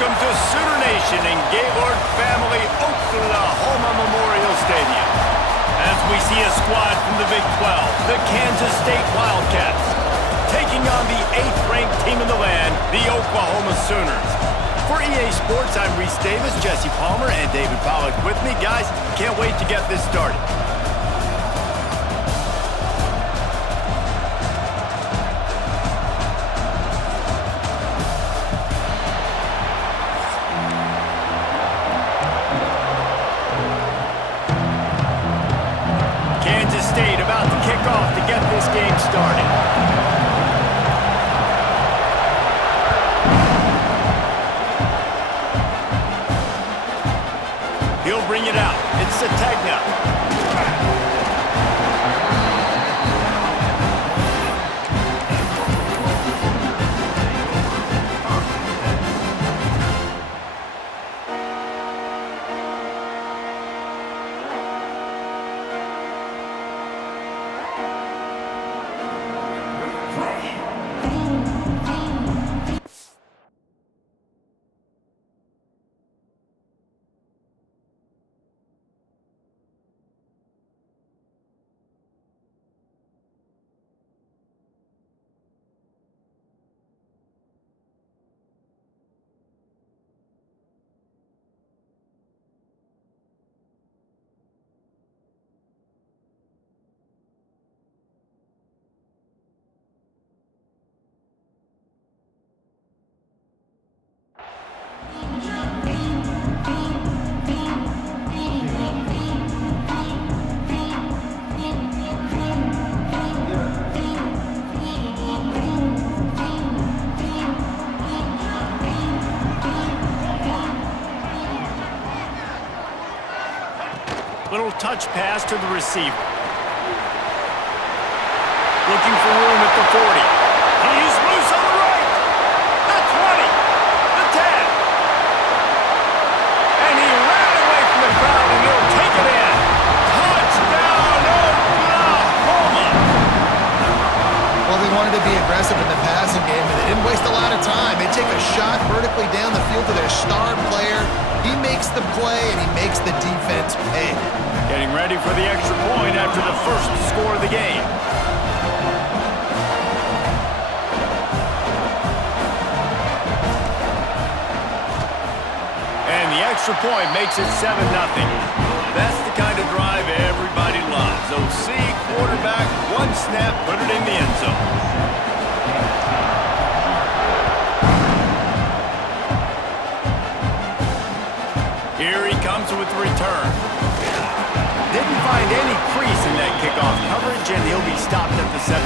Welcome to Sooner Nation in Gaylord Family Oklahoma Memorial Stadium. As we see a squad from the Big 12, the Kansas State Wildcats, taking on the 8th-ranked team in the land, the Oklahoma Sooners. For EA Sports, I'm Reese Davis, Jesse Palmer, and David Pollack with me. Guys, can't wait to get this started. Kansas State about to kick off to get this game started. He'll bring it out. It's Sategna. Little touch pass to the receiver. Looking for room at the 40. He's loose on the right. The 20. The 10. And he ran away from the crowd, and he'll take it in. Touchdown, Oklahoma! Well, they wanted to be aggressive in the passing game, and they didn't waste a lot of time. They take a shot vertically down the field to their star player. He makes the play, and he makes the defense pay. Getting ready for the extra point after the first score of the game. And the extra point makes it 7-0. That's the kind of drive everybody loves. OC, quarterback, one snap, put it in the end zone. Here he comes with the return. Didn't find any crease in that kickoff coverage, and he'll be stopped at the 17.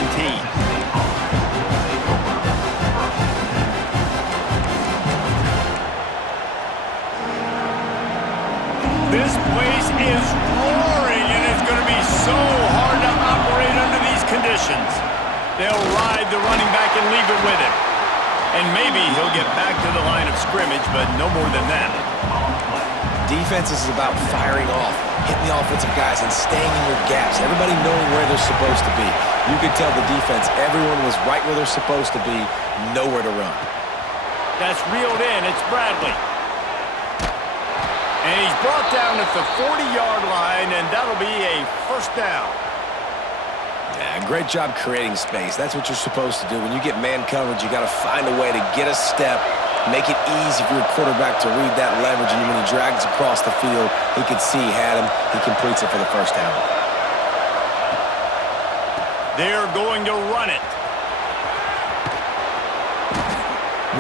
This place is roaring, and it's going to be so hard to operate under these conditions. They'll ride the running back and leave it with him. And maybe he'll get back to the line of scrimmage, but no more than that. Defense is about firing off, hitting the offensive guys, and staying in your gaps. Everybody knowing where they're supposed to be. You could tell the defense, everyone was right where they're supposed to be, nowhere to run. That's reeled in. It's Bradley. And he's brought down at the 40-yard line, and that'll be a first down. Yeah, great job creating space. That's what you're supposed to do. When you get man coverage, you got to find a way to get a step, make it easy for your quarterback to read that leverage, and when he drags across the field, he can see he had him. He completes it for the first down. They're going to run it.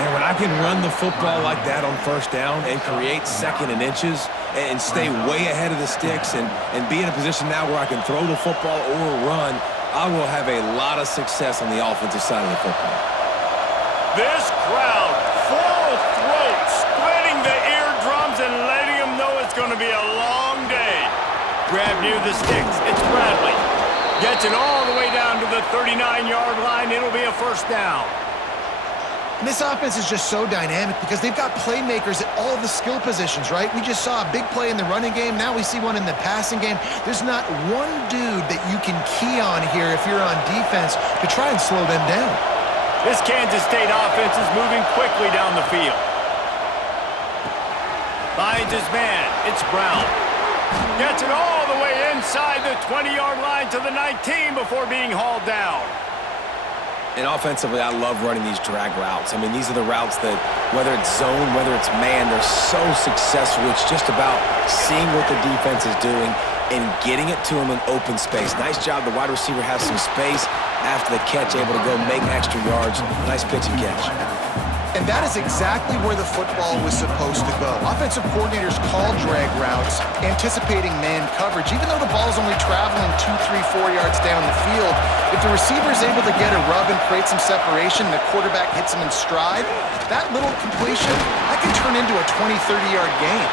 Man, when I can run the football like that on first down and create second and inches and stay way ahead of the sticks and be in a position now where I can throw the football or run, I will have a lot of success on the offensive side of the football. This crowd, full throat, splitting the eardrums and letting them know it's going to be a long day. Grab near the sticks. It's Bradley. Gets it all the way down to the 39-yard line. It'll be a first down. And this offense is just so dynamic because they've got playmakers at all the skill positions, right? We just saw a big play in the running game. Now we see one in the passing game. There's not one dude that you can key on here if you're on defense to try and slow them down. This Kansas State offense is moving quickly down the field. Finds his man. It's Brown. Gets it all the way inside the 20-yard line to the 19 before being hauled down. And offensively, I love running these drag routes. I mean, these are the routes that, whether it's zone, whether it's man, they're so successful. It's just about seeing what the defense is doing and getting it to him in open space. Nice job. The wide receiver has some space after the catch, able to go make extra yards. Nice pitch and catch. And that is exactly where the football was supposed to go. Offensive coordinators call drag routes, anticipating man coverage. Even though the ball's only traveling 2, 3, 4 yards down the field, if the receiver is able to get a rub and create some separation and the quarterback hits him in stride, that little completion, that can turn into a 20, 30-yard gain.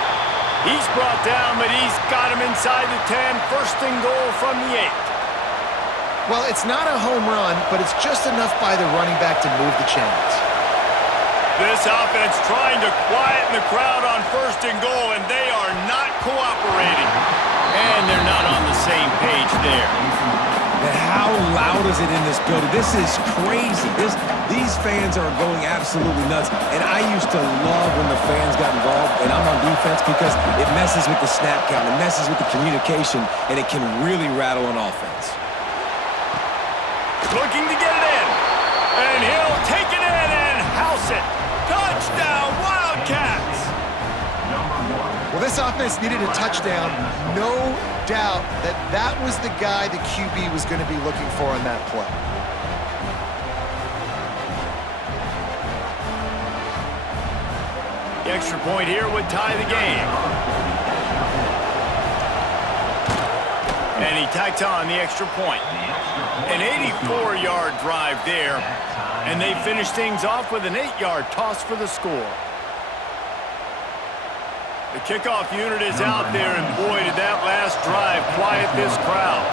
He's brought down, but he's got him inside the 10. First and goal from the 8. Well, it's not a home run, but it's just enough by the running back to move the chains. This offense trying to quieten the crowd on first and goal, and they are not cooperating. And they're not on the same page there. And how loud is it in this building? This is crazy. These fans are going absolutely nuts. And I used to love when the fans got involved, and I'm on defense because it messes with the snap count, it messes with the communication, and it can really rattle an offense. Looking to get it in. And he'll take it in and house it. Touchdown, Wildcats! Well, this offense needed a touchdown. No doubt that that was the guy the QB was going to be looking for on that play. The extra point here would tie the game. And he tacked on the extra point. An 84-yard drive there. And they finish things off with an 8-yard toss for the score. The kickoff unit is out there, and boy, did that last drive quiet this crowd.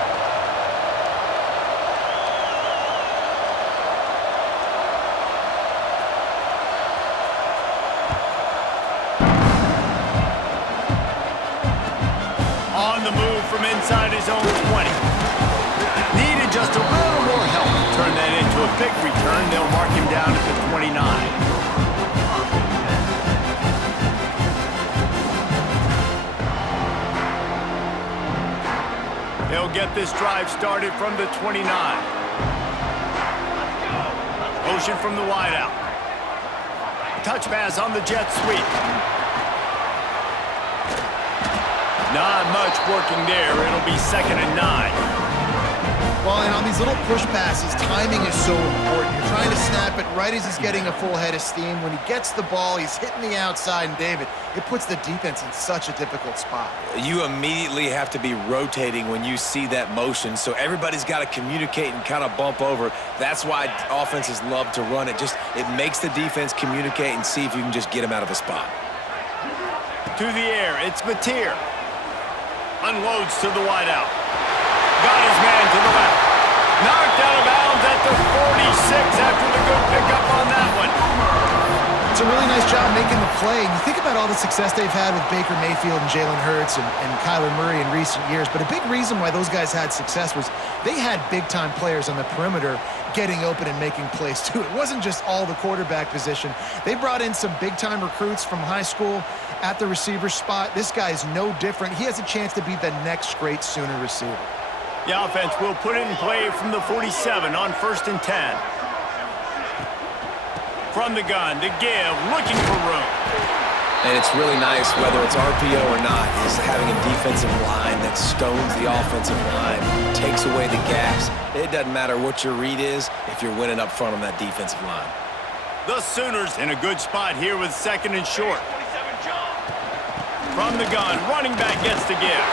On the move from inside his own 20. Needed just a little more help to turn that into a big return. They'll mark him down at the 29. They'll get this drive started from the 29. Motion from the wideout. Touch pass on the jet sweep. Not much working there. It'll be 2nd and 9. Well, and on these little push passes, timing is so important. You're trying to snap it right as he's getting a full head of steam. When he gets the ball, he's hitting the outside, and David, it puts the defense in such a difficult spot. You immediately have to be rotating when you see that motion, so everybody's got to communicate and kind of bump over. That's why offenses love to run it. It makes the defense communicate and see if you can just get him out of a spot. To the air, it's Mateer. Unloads to the wideout. Got his man to the left. Knocked out of bounds at the 46 after the good pickup on that one. It's a really nice job making the play. And you think about all the success they've had with Baker Mayfield and Jalen Hurts and Kyler Murray in recent years, but a big reason why those guys had success was they had big-time players on the perimeter getting open and making plays too. It wasn't just all the quarterback position. They brought in some big-time recruits from high school at the receiver spot. This guy is no different. He has a chance to be the next great Sooner receiver. The offense will put it in play from the 47 on 1st and 10. From the gun to give, looking for room. And it's really nice, whether it's RPO or not, is having a defensive line that stones the offensive line, takes away the gaps. It doesn't matter what your read is if you're winning up front on that defensive line. The Sooners in a good spot here with 2nd and short. From the gun, running back gets to give.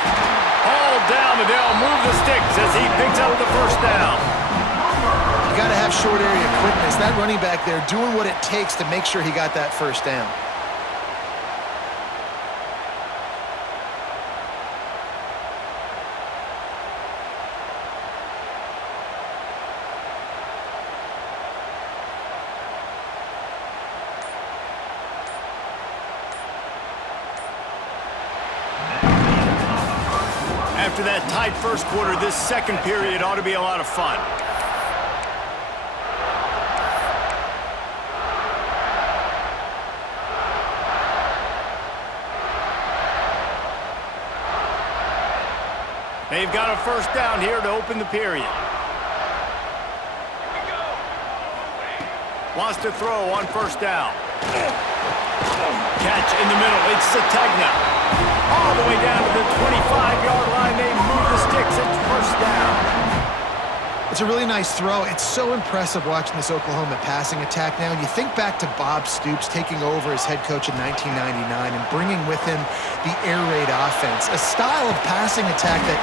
All down, but they'll move the sticks as he picks up the first down. You got to have short area quickness. That running back there doing what it takes to make sure he got that first down. After that tight first quarter, this second period ought to be a lot of fun. they've got a first down here to open the period. Wants to throw on first down. Catch in the middle. It's Sategna. All the way down to the 25-yard line. They move the sticks. It's first down. It's a really nice throw. It's so impressive watching this Oklahoma passing attack now. You think back to Bob Stoops taking over as head coach in 1999 and bringing with him the air raid offense, a style of passing attack that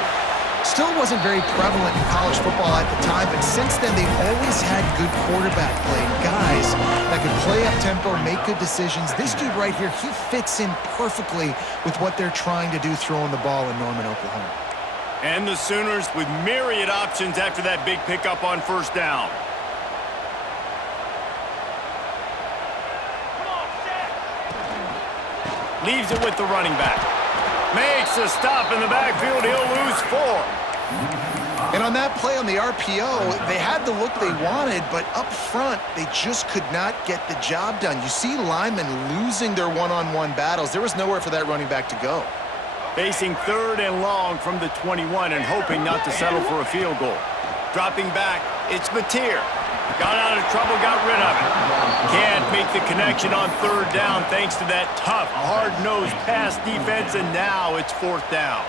still wasn't very prevalent in college football at the time, but since then they've always had good quarterback play, guys that could play up tempo, make good decisions. This dude right here, he fits in perfectly with what they're trying to do throwing the ball in Norman, Oklahoma. And the Sooners with myriad options after that big pickup on first down. Leaves it with the running back. Makes a stop in the backfield. He'll lose 4. And on that play on the RPO, they had the look they wanted, but up front, they just could not get the job done. You see linemen losing their one-on-one battles. There was nowhere for that running back to go. Facing 3rd and long from the 21 and hoping not to settle for a field goal. Dropping back, it's Mateer. Got out of trouble, got rid of it. Can't make the connection on 3rd down thanks to that tough, hard-nosed pass defense, and now it's 4th down.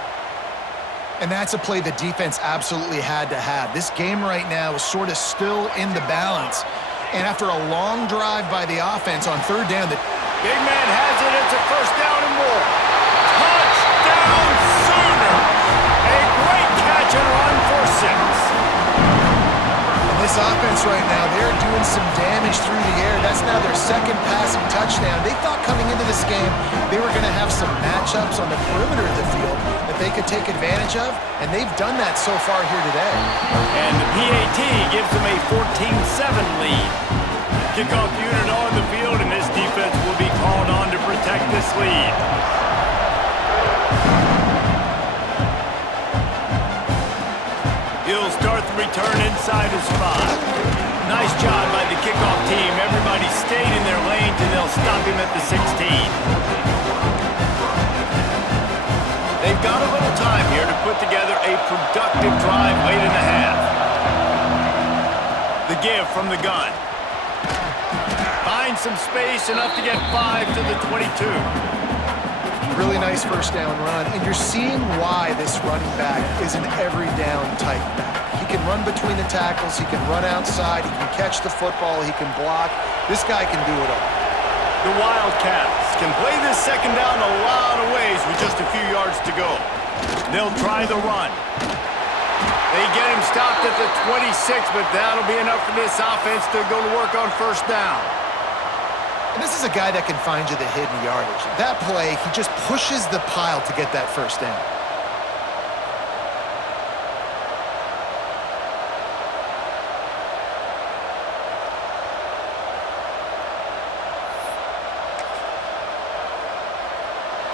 And that's a play the defense absolutely had to have. This game right now is sort of still in the balance. And after a long drive by the offense on 3rd down, the big man has it. It's a first down and more. Touchdown Sooners! A great catch and run for 6. This offense right now, they're doing some damage through the air. That's now their 2nd passing touchdown. They thought coming into this game they were going to have some matchups on the perimeter of the field that they could take advantage of, and they've done that so far here today. And the PAT gives them a 14-7 lead. Kickoff unit on the field, and this defense will be called on to protect this lead. He'll start the return inside his 5. Nice job by the kickoff team. Everybody stayed in their lanes, and they'll stop him at the 16. They've got a little time here to put together a productive drive late in the half. The give from the gun. Finds some space, enough to get 5 to the 22. Really nice first down run, and you're seeing why this running back is an every down type back. He can run between the tackles, he can run outside, he can catch the football, he can block. This guy can do it all. The Wildcats can play this 2nd down a lot of ways with just a few yards to go. They'll try the run. They get him stopped at the 26, but that'll be enough for this offense to go to work on first down. And this is a guy that can find you the hidden yardage. That play, he just pushes the pile to get that first down.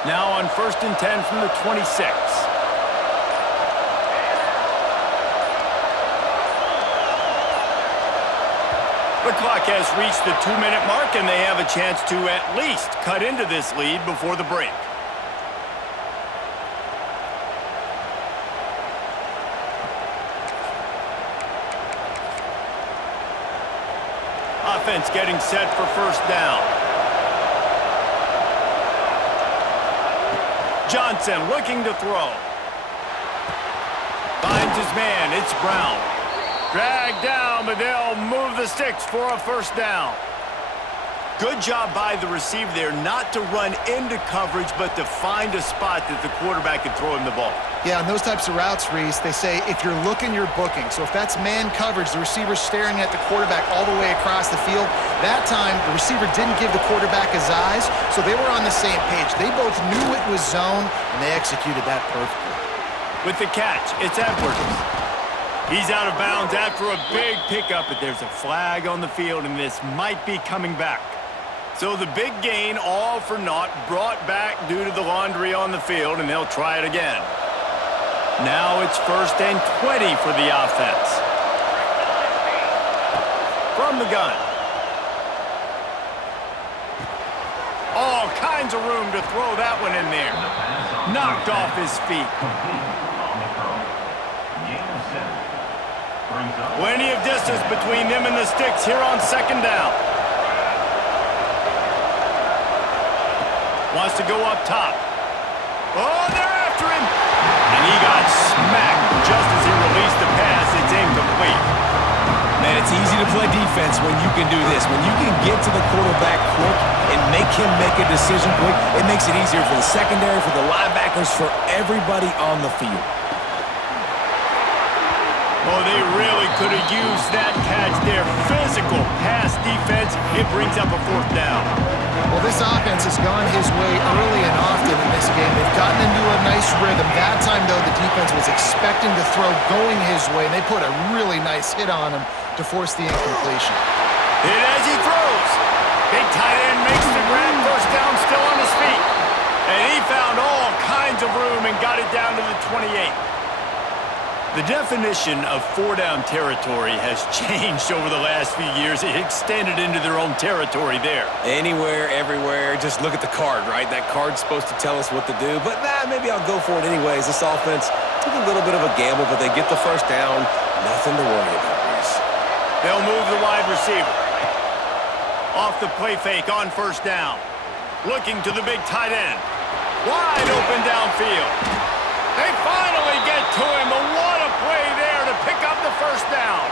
Now on 1st and 10 from the 26. The clock has reached the 2-minute mark, and they have a chance to at least cut into this lead before the break. Offense getting set for first down. Johnson looking to throw. Finds his man. It's Brown. Dragged down, but they'll move the sticks for a first down. Good job by the receiver there not to run into coverage, but to find a spot that the quarterback can throw him the ball. Yeah, on those types of routes, Reese, they say if you're looking, you're booking. So if that's man coverage, the receiver's staring at the quarterback all the way across the field. That time, the receiver didn't give the quarterback his eyes, so they were on the same page. They both knew it was zone, and they executed that perfectly. With the catch, it's Edwards. He's out of bounds after a big pickup, but there's a flag on the field, and this might be coming back. So the big gain, all for naught, brought back due to the laundry on the field, and they'll try it again. Now it's 1st and 20 for the offense. From the gun. All kinds of room to throw that one in there. Knocked off his feet. Plenty of distance between them and the sticks here on second down. Wants to go up top. Oh, they're after him. And he got smacked just as he released the pass. It's incomplete. Man, it's easy to play defense when you can do this. When you can get to the quarterback quick and make him make a decision quick, it makes it easier for the secondary, for the linebackers, for everybody on the field. Oh, they really could have used that catch there. Physical pass defense. It brings up a fourth down. Well, this offense has gone his way early and often in this game. They've gotten into a nice rhythm. That time, though, the defense was expecting the throw going his way, and they put a really nice hit on him to force the incompletion. Hit as he throws. Big tight end makes the grab. First down, still on his feet. And he found all kinds of room and got it down to the 28. The definition of four-down territory has changed over the last few years. It extended into their own territory there. Anywhere, everywhere, just look at the card, right? That card's supposed to tell us what to do, but maybe I'll go for it anyways. This offense took a little bit of a gamble, but they get the first down. Nothing to worry about, Reese. They'll move the wide receiver. Off the play fake on first down. Looking to the big tight end. Wide open downfield. They finally get to him. What a play there to pick up the first down.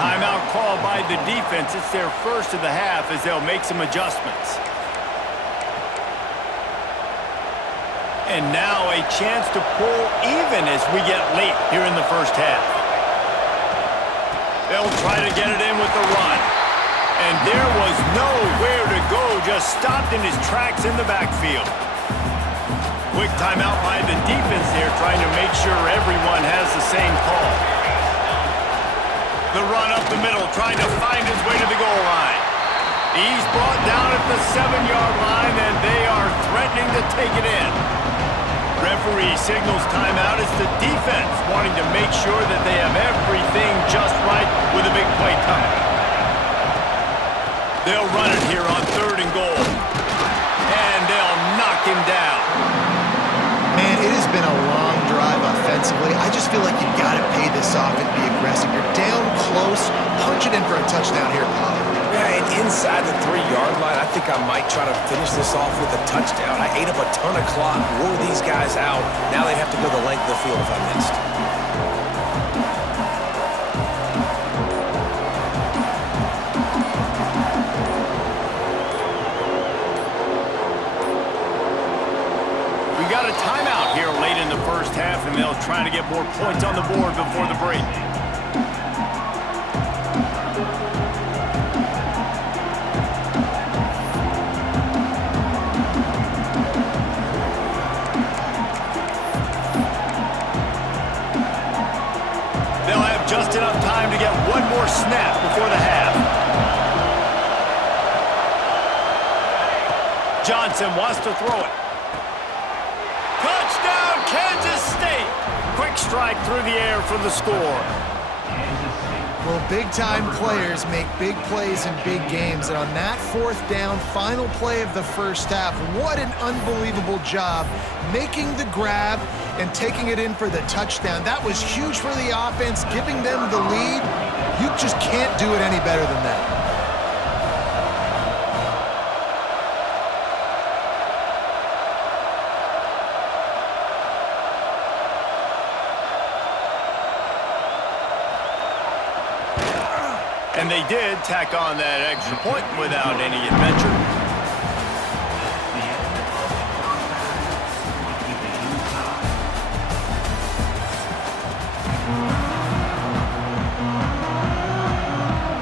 Timeout called by the defense. It's their first of the half as they'll make some adjustments. And now a chance to pull even as we get late here in the first half. They'll try to get it in with the run. And there was nowhere to go, just stopped in his tracks in the backfield. Quick timeout by the defense there, trying to make sure everyone has the same call. The run up the middle, trying to find his way to the goal line. He's brought down at the 7-yard line, and they are threatening to take it in. Referee signals timeout as the defense wanting to make sure that they have everything just right with a big play coming. They'll run it here on 3rd and goal. And they'll knock him down. Man, it has been a long drive offensively. I just feel like you got to pay this off and be aggressive. You're down close. Punch it in for a touchdown here, Pollard. Yeah, and inside the 3-yard line, I think I might try to finish this off with a touchdown. I ate up a ton of clock, wore these guys out. Now they'd have to go the length of the field if I missed. Got a timeout here late in the first half, and they'll try to get more points on the board before the break. They'll have just enough time to get one more snap before the half. Johnson wants to throw it. Touchdown, Kansas State! Quick strike through the air for the score. Well, big-time players make big plays in big games, and on that 4th down, final play of the first half, what an unbelievable job making the grab and taking it in for the touchdown. That was huge for the offense, giving them the lead. You just can't do it any better than that. And they did tack on that extra point without any adventure.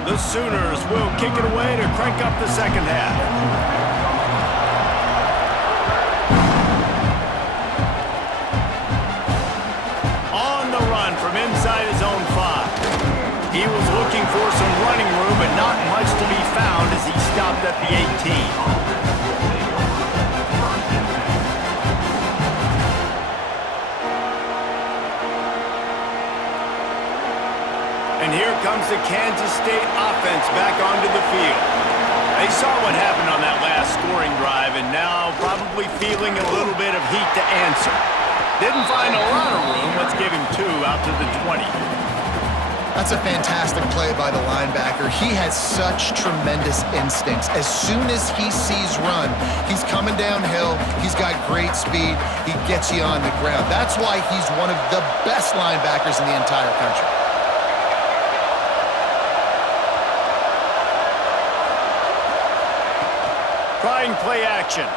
The Sooners will kick it away to crank up the second half. On the run from inside his own 5. He was looking for some running room, but not much to be found as he stopped at the 18. And here comes the Kansas State offense back onto the field. They saw what happened on that last scoring drive, and now probably feeling a little bit of heat to answer. Didn't find a lot of room. Let's give him 2 out to the 20. That's a fantastic play by the linebacker. He has such tremendous instincts. As soon as he sees run, he's coming downhill. He's got great speed. He gets you on the ground. That's why he's one of the best linebackers in the entire country. Trying play action.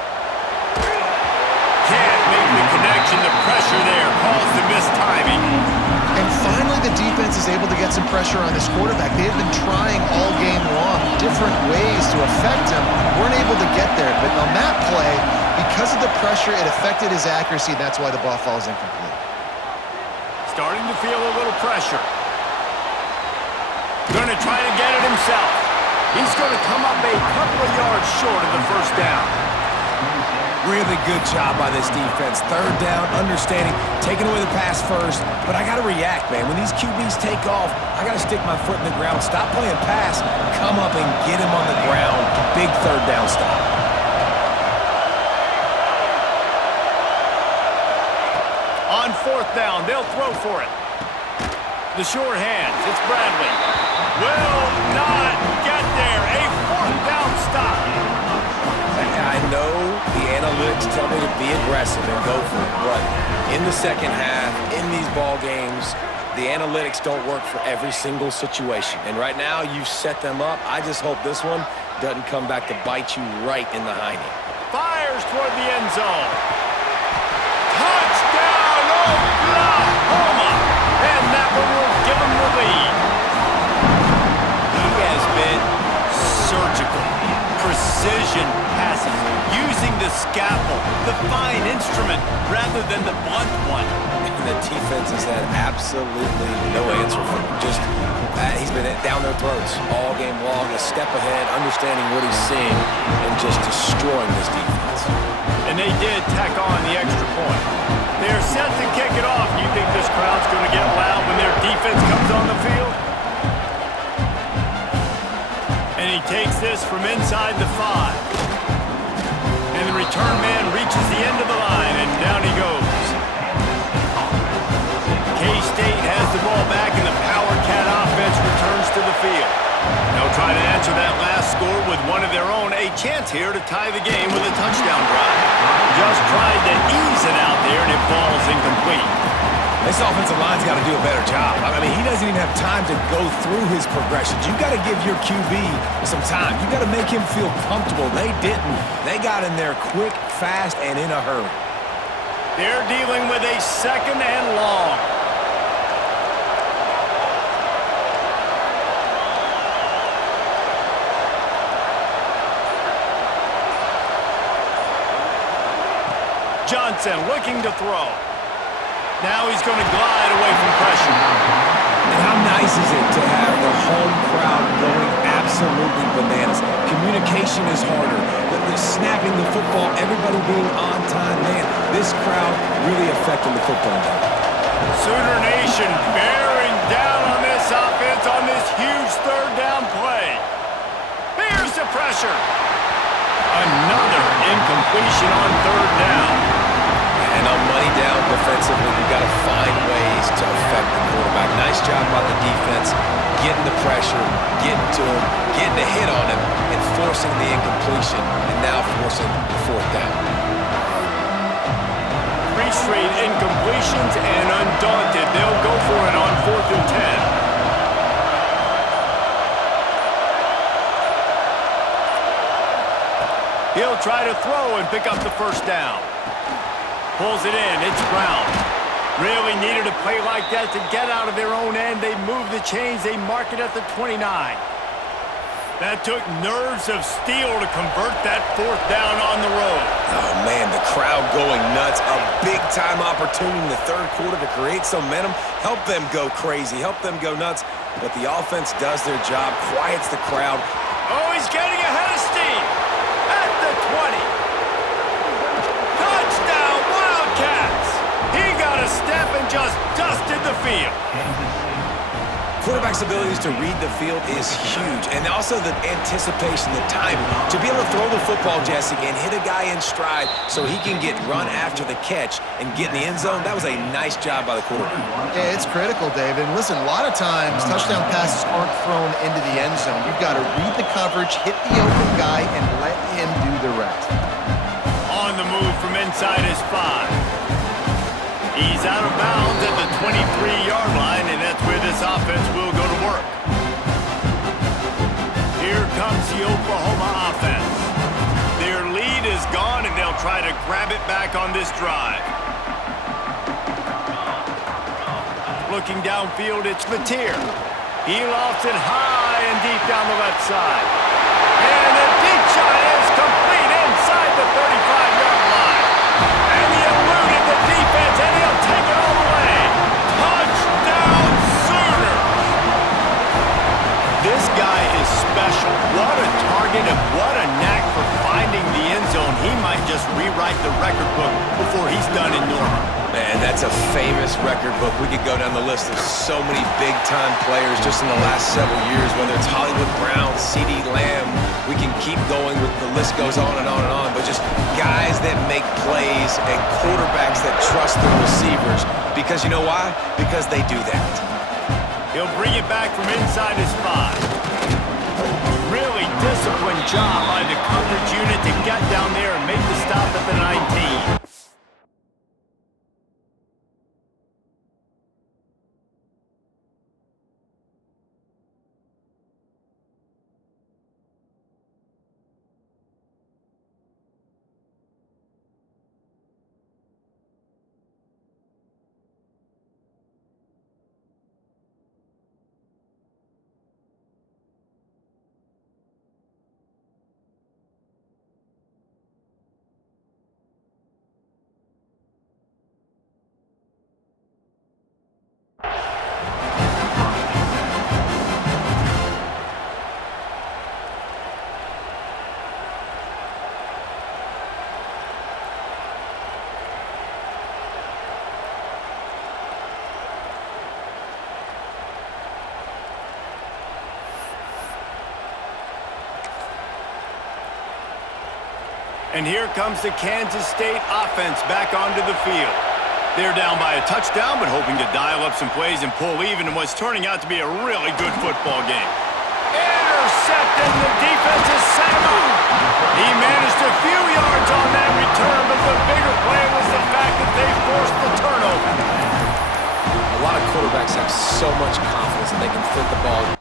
Can't make the connection. The pressure there caused the missed timing. And finally, the defense is able to get some pressure on this quarterback. They have been trying all game long different ways to affect him. Weren't able to get there. But on that play, because of the pressure, it affected his accuracy. That's why the ball falls incomplete. Starting to feel a little pressure. Going to try to get it himself. He's going to come up a couple of yards short of the first down. Really good job by this defense. Third down, understanding, taking away the pass first. But I got to react, man. When these QBs take off, I got to stick my foot in the ground, stop playing pass, come up and get him on the ground. Big third down stop. On fourth down, they'll throw for it. The short hands, it's Bradley. Will not get there. A fourth down stop. I know the analytics tell me to be aggressive and go for it, but in the second half, in these ball games, the analytics don't work for every single situation. And right now, you've set them up. I just hope this one doesn't come back to bite you right in the hiney. Fires toward the end zone. Touchdown, Oklahoma! And that one will give them the lead. He has been surgical. Precision passes, using the scalpel, the fine instrument, rather than the blunt one. And the defense has had absolutely no answer for him. Just, he's been down their throats all game long, a step ahead, understanding what he's seeing, and just destroying this defense. And they did tack on the extra point. They're set to kick it off. You think this crowd's going to get loud when their defense comes on the field? And he takes this from inside the 5. And the return man reaches the end of the line, and down he goes. K-State has the ball back, and the Power Cat offense returns to the field. They'll try to answer that last score with one of their own. A chance here to tie the game with a touchdown drive. Just tried to ease it out there, and it falls incomplete. This offensive line's got to do a better job. I mean, he doesn't even have time to go through his progressions. You got to give your QB some time. You got to make him feel comfortable. They didn't. They got in there quick, fast, and in a hurry. They're dealing with a second and long. Johnson looking to throw. Now he's going to glide away from pressure. And how nice is it to have the home crowd going absolutely bananas? Communication is harder. The snapping the football, everybody being on time. Man, this crowd really affecting the football game. Sooner Nation bearing down on this offense on this huge third down play. Here's the pressure. Another incompletion on third down. And on money down defensively, you've got to find ways to affect the quarterback. Nice job by the defense, getting the pressure, getting to him, getting a hit on him, and forcing the incompletion, and now forcing the fourth down. 3 straight incompletions, and undaunted, they'll go for it on 4th and 10. He'll try to throw and pick up the first down. Pulls it in, it's Brown. Really needed a play like that to get out of their own end. They move the chains, they mark it at the 29. That took nerves of steel to convert that fourth down on the road. Oh, man, the crowd going nuts. A big-time opportunity in the third quarter to create some momentum, help them go crazy, help them go nuts. But the offense does their job, quiets the crowd. Oh, he's getting ahead of steam at the 20. Touchdown, Wildcats! He got a step and just dusted the field. quarterback's abilities to read the field is huge, and also the anticipation, the timing. To be able to throw the football, Jesse, and hit a guy in stride so he can get run after the catch and get in the end zone, that was a nice job by the quarterback. Yeah, it's critical, David. And listen, a lot of times touchdown passes aren't thrown into the end zone. You've got to read the coverage, hit the open guy, and let him do the rest. On the move from inside his 5. He's out of bounds at the 23-yard line, and that's where this offense will go to work. Here comes the Oklahoma offense. Their lead is gone, and they'll try to grab it back on this drive. Looking downfield, it's Mateer. He lofts it high and deep down the left side. And the deep shot is complete inside the 35-yard line. And he eluded the defense, and he'll take it all the way. Touchdown Sooners! This guy is special. What a target and what a knack for finding the end zone. He might just rewrite the record book before he's done in Norman. Man, that's a famous record book. We could go down the list of so many big-time players just in the last several years, whether it's Hollywood Brown, CeeDee Lamb. We can keep going with the list goes on and on and on, but just guys that make plays and quarterbacks that trust their receivers. Because you know why? Because they do that. He'll bring it back from inside his 5. Really disciplined job by the coverage unit to get down there and make the stop at the 19. And here comes the Kansas State offense back onto the field. They're down by a touchdown, but hoping to dial up some plays and pull even in what's turning out to be a really good football game. Intercepted, the defense has set him up. He managed a few yards on that return, but the bigger play was the fact that they forced the turnover. A lot of quarterbacks have so much confidence that they can flip the ball